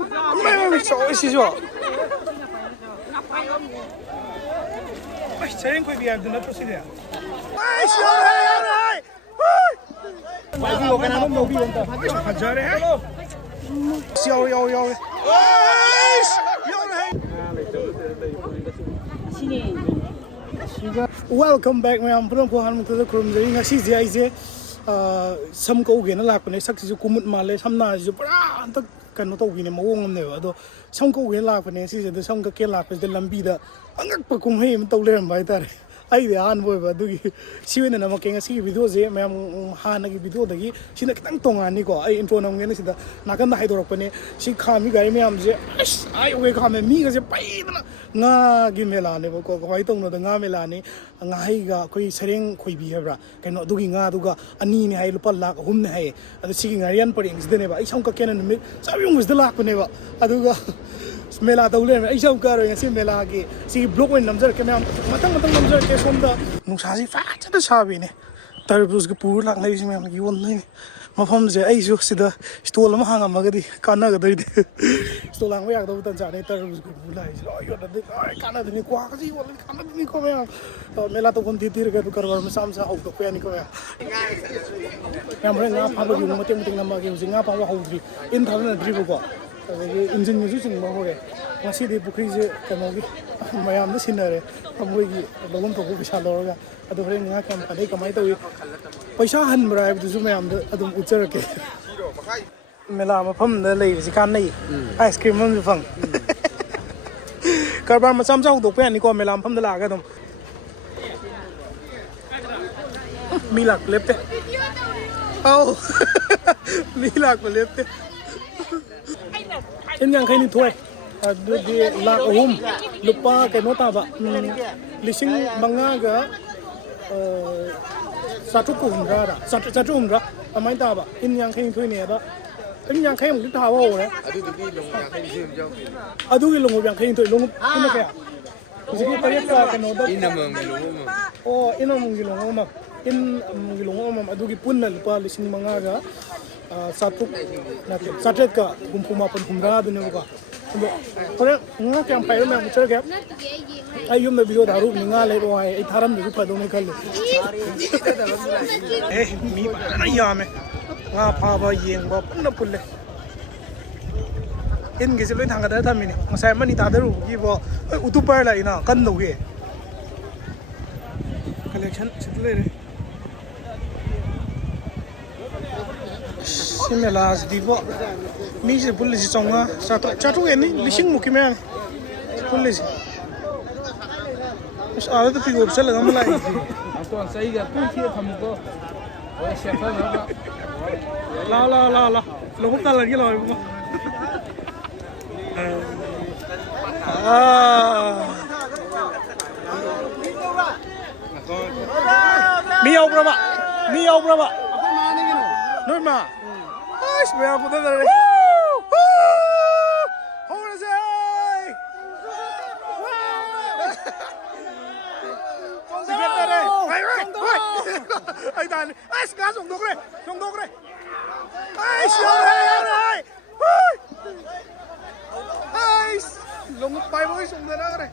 没少洗脚。哎，这人可以别的那不是的。哎，小来，外地我跟他们没比人的，看这的，小摇。哎，摇来。Welcome back, ma'am. Purang puhan mo tuloy kurum jadi nggak sih dia ini sam kau gini lah, kone saksi ju kumut male sam na ju pura antak kan tahu gini mau ngom nih, ado sam kau gini lah, kone sih jadi sam kau lah, pasti lambi dah angkat pakum hei mentok leram bayi tar. Ay dia han boy ba dugi siwen na makenga si video je ma'am han nagi video dagi sina kitang tongan ni ko ay intro na ngene sida nakan da haidorok pane si khami gari ma'am je ay we khame mi ga je pai na nga gi mela ne ko khoi tong no da nga mela ni nga hai ga khoi sereng khoi bi hebra kaino dugi nga duga ani ni hai lupa lak hum ne hai adu si ngarian pari ing ne ba ai sam ka kenan mi sabi mus da lak ne ba aduga मेला तौले में ऐसा उकार है ऐसे मेला के C block में number के मैं मतंग नंबर के सोंदा नुसासी फाच द साबी ने तरबूज के पूर लाग नहीं इसमें हम यून नहीं मफम जे ऐसो सिदा स्टॉल में हांगा मगदी काना गदई दे स्टॉल लाग में याक दो तन जाने तरबूज के पूर लाई यो दे काना दे क्वा का जी बोले काना दे को मैं मेला तो बंदी तीर के करवर में साम सा आउट पे नहीं को मैं हम रे ना फाबो yu मते मते नंबर के जिंगा पावा होद्री इन थाना ड्रिबो को इंजन में जो चिंग हो गए वैसे भी बुकरी से कमोगी मयाम ने सिन्नरे हमोगी लोगों को विशाल होगा अदो हरे नया काम पढ़ाई कमाई तो पैसा हन बराबर तो जो मयाम ने अदम उच्चर के मेला मफम ने ले जिकान नहीं आइसक्रीम मन भी फंग करबार मचाम चाउ दो पे निको मेला मफम ने लागा तुम मिलाक लेते आओ मिलाक लेते इन yang kaini toy di lak ohum lupa kai nota ba lising manga ga satu kumra da satu umra amai ta ba in yang kaini toy ne ba in yang kaini mu ta wa ne adu gi long yang kaini toy long ina ka sigi tayek ka kai nota in amang gi long ma in amang gi long ma in gi long ma adu gi punna lupa lising manga ga satu nanti satu ka kumpuma pun kumra dunia buka. Kalau nggak yang payah memang muncul gap. Ayam na video daru ningal le boy. Itharam juga pada orang kali. Mi mana ya me? Nggak apa yang gua pun nak pulle. In gizi lo thang ada thami ni. Saya mana ita daru gibo utupai lah ina kan doge. Collection setelah ni. Melas di bawah, misi polis congga satu ini lising mungkin mana polis. Terus ada tu pergi opsi lagi malah. Tuan saya juga pun tidak kamu ko, siapa nama? La, logo tak lagi lah ibu. Miau berapa? Norma. Semua aku dah dari. Hola say. Sikit dah. Hai. Ai dah. Ai sekarang songdok le. Ai siapa? Ai. Longuk pai boy songdok dah le.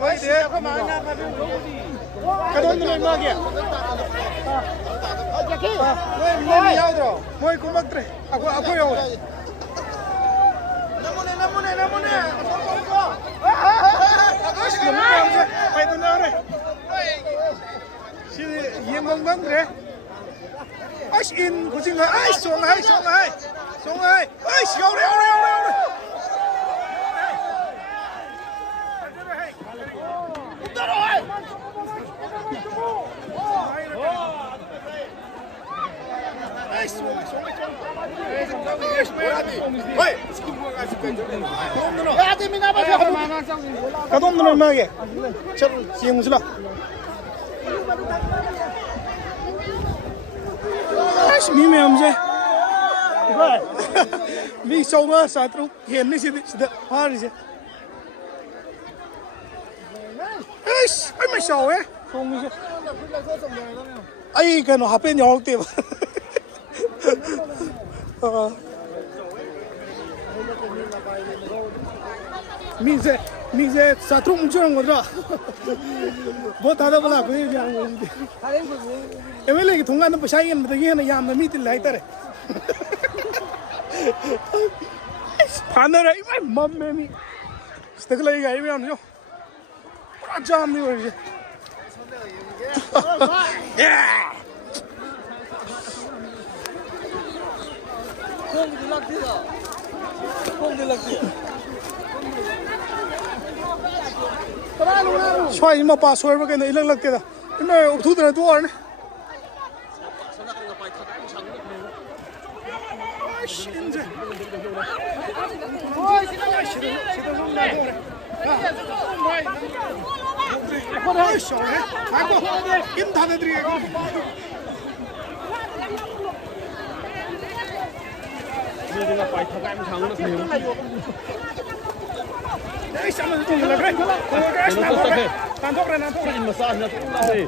Baik dia. Kadang ni lagi. Moi yau dro, moi kumak tre. Aku yau. Namune. Asyik macam je. Pai tu nak re. Si yang bang tre. Asyik in kucing hai. Song hai. Asyik yau re. Kadang mana lagi? Cak siang sudah. Mimi amje. Mi songa satu hen ni sudah hari je. Ai mai show Song je. Ai kan HP nyok tiap. 미제 사통 주는 거죠. 뭐 다다 보라 그 얘기한 거지. 에벨레기 동안은 버샤이는 뭐더기는 야만 미들 라이터래. 파너라 이마 맘매미. 스테글레이가 이면요. 아잠이 거지. 야! xoay mà bà xoay cái này lắc kìa cái này ốp thu này to này Đấy, sao mà dùng là cái tàn thuốc này, tàn thuốc này. Massage nó cũng là gì?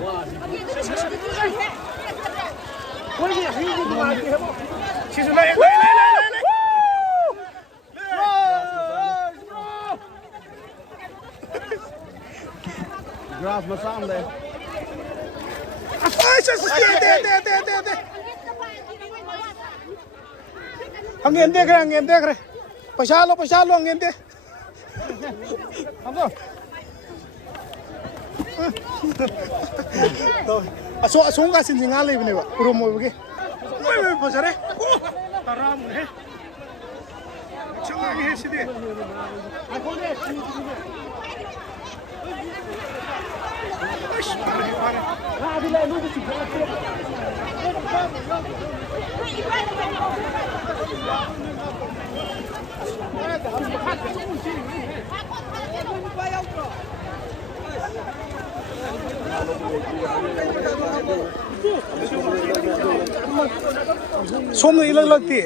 Chị xuống đây, lên. Grass massage đây. Ôi, sao tê. Ang ngente kere. Pasalo ang ngente. Rồi, xuống cả xin gì ngã lên này vậy, udah mau begini. Woi, pasar deh. Haram nih. Coba lagi sih dia. Aku deh. Nah, bila lu di sini. Somno ilag lagti.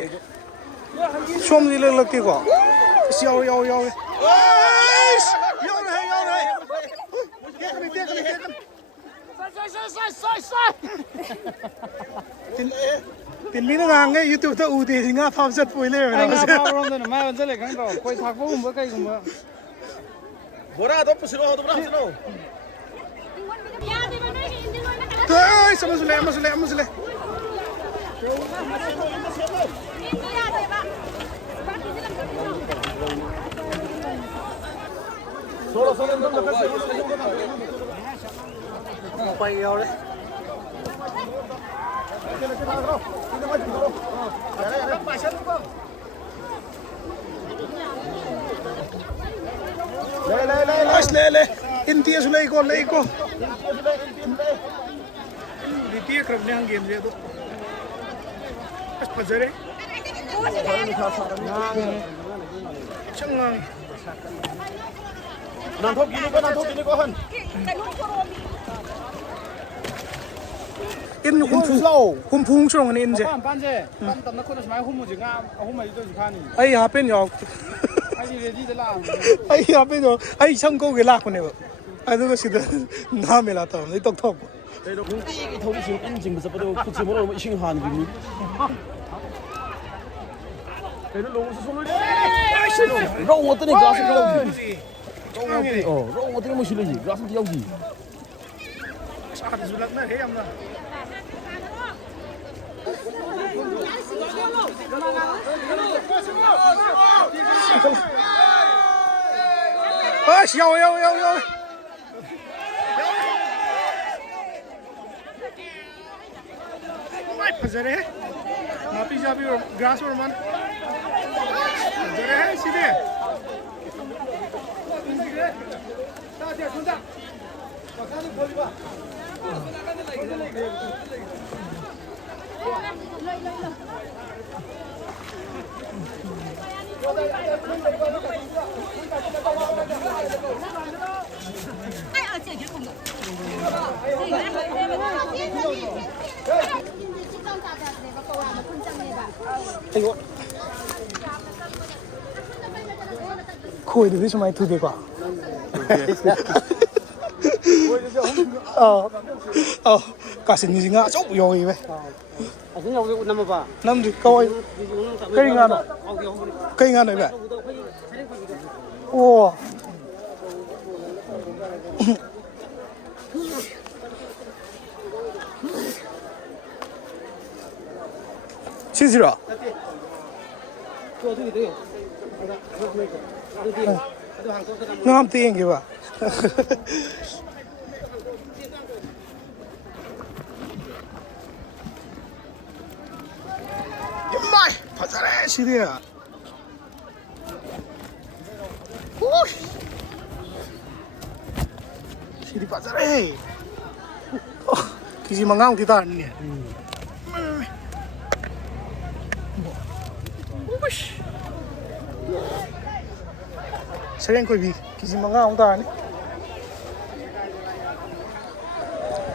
Somno ilag lagti ko. Yaw. Yaw rahe. Dekhan. Sai. Tin na ngang ngay YouTube ta uti nga pham sat pui le. Ai nga phao rom da mai ban zale khang do koi thak bo um kai gum Bora đó pusilo đó bora pusilo. Thôi, sama sule. Solo no kasi. Pai yaw đấy. Le. Inti sule ko le ko. Di kerap ni hang game je tu. Pas pajare. Changang. Nan thok gini ko han. In hum phung chong ni in je. ban je ban tam na khon mai hum mu je nga hum mai do ji khani Ai ha pen yo. ai ji ready de la Ai ha pen yo. Ai chang ko ge la ko ne ba. Ai do ko sida na me la ta. Ni tok thok. Đây nó cũng cái thấu chịu in chừng bây giờ cứ chịu mỗi lần mới sinh hàn cái gì. Đây nó lúng xuống rồi. Rau ngọt thế này grass cái đâu gì? Rau ngọt thế này mới xin là gì? Grass cái đâu gì? Sao hạt zulat na he am na. Yaw. Pajare hai. Mapi jabi grass or man. Pajare hai side. Khôi được cái máy thu được quả. Cả sinh gì ngã chốc rồi vậy. Namdi kawai kai ngano kai ngano ba oh Sisira ngam tieng ge ba Mai 파자래 시리야 오이 시리 파자래 기지 망강 기다 아니야 오이씨 Sering koi bi kisi manga ông ta ni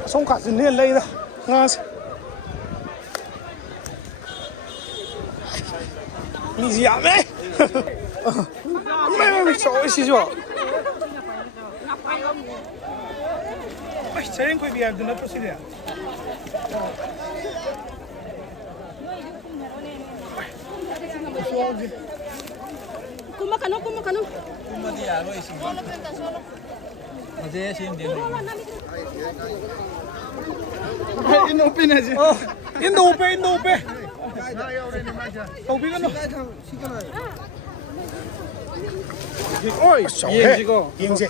song ka sin ne lei da nga se ni ji ya me me so si jo Sering koi bi ad na to si dia Kuma kanu. Kuma dia lo isi. Aje sim dia. Indo pe tàu biết nó ôi sầu thế yên gì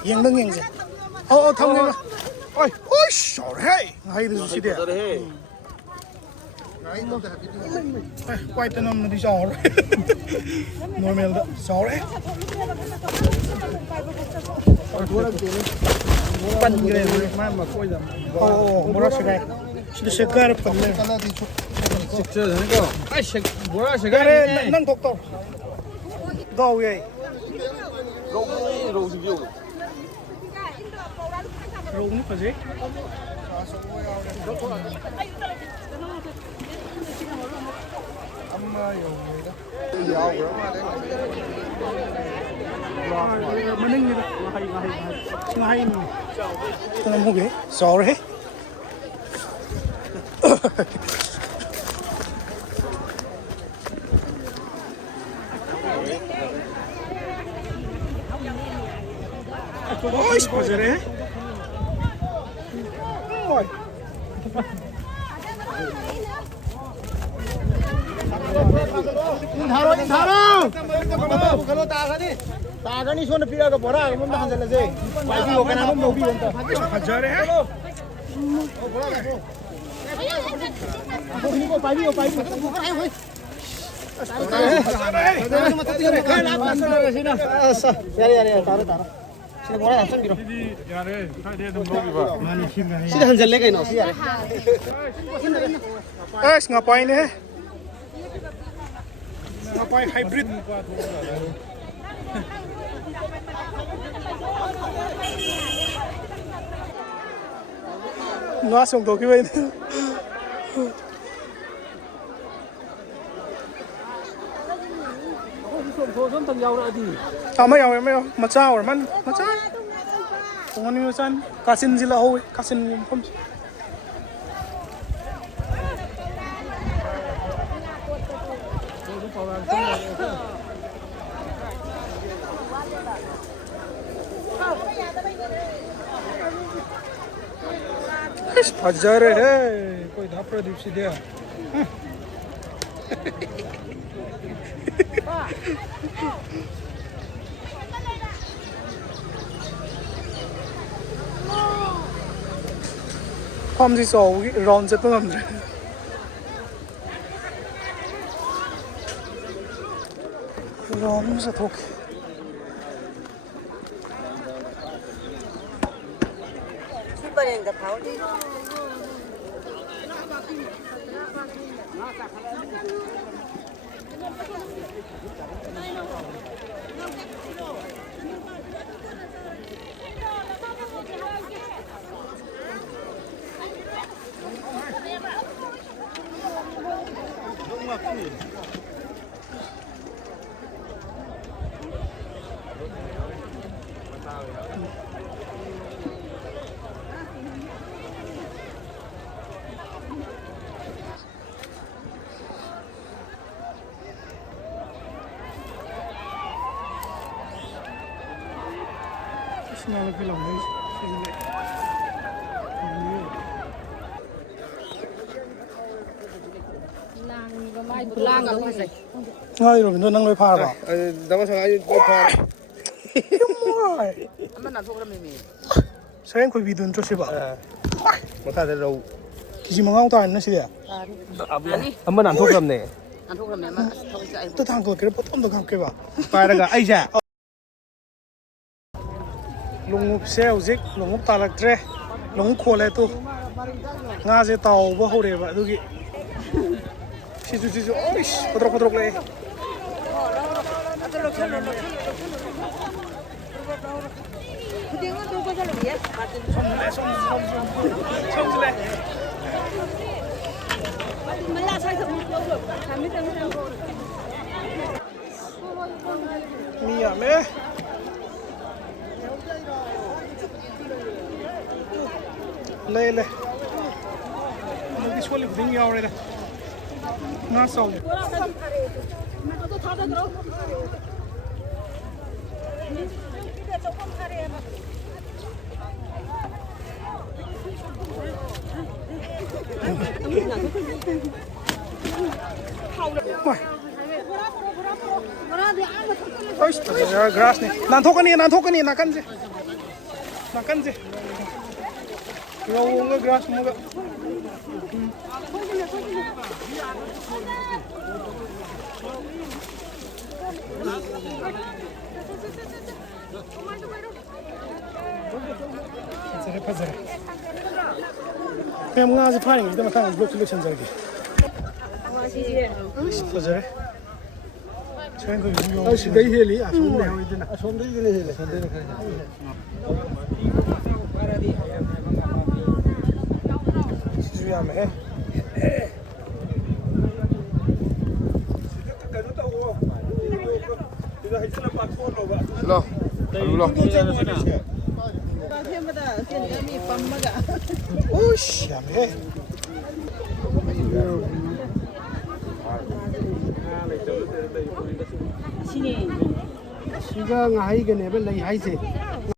thông lên ôi sầu thế hay được gì đấy quay tên ông đi sầu rồi normal đó sầu đấy pan cái này mà quay ra 뭐라 시간 진짜 색깔 판네 Siksa sana ko. Ay, bora siya. 그래 난 독도 더위에 Râu gì nhiều. rụng phải gì Mình như ngay tôi làm không ghế sorry ôi sao vậy đấy ôi Kalau tak ni suara pira ke bora, kamu dah hantar lagi. Bagi okan aku mau bi untuk. हजार है Aku ni kau bagi. Ya, taruh. Sini bora datang biro. Sini hantar lagi no, sini. ngapain nih ngapain hybrid langsung tuh gimana mấy ông mà sao rồi mà sao không có nhiều sao kasin gì là hồi kasin không हजार है कोई धापड़ा दीपसी दिया हम जी सौ round से तो हम round से थोक 나는 필요 없네. 아 이러면 너 낭을 팔아. 나가 상하이 파 사연 그 비든 조시봐. 못하대 로 기지망하고 다 있는 시대야. 한번 안 통그럽네 또 당근 그래 보통도 감게 봐. 빠르가 아이자 롱업 세우직 롱업 따락트레 롱 콜레도 ngaze tàu ba hore ba dugi sisu oish podrok le mi ya me le nó cái suất lực dính nhau đây này ngã sầu ôi trời grass này nàng thốt cái này nàng cân gì lâu ngơ grass mua cái 파자래. 그냥 뭔가 아직 파는 게 이때만 타는 블록 천장이. 파자래. 저런 거 유명. 아, 시대 헬이 아, 손대 하이드나. 아, 손대 헬이. 손대는 그냥. 지주야매. Lo. Lo. 오씨, 야매. 시가 하이게 내면 내 하이세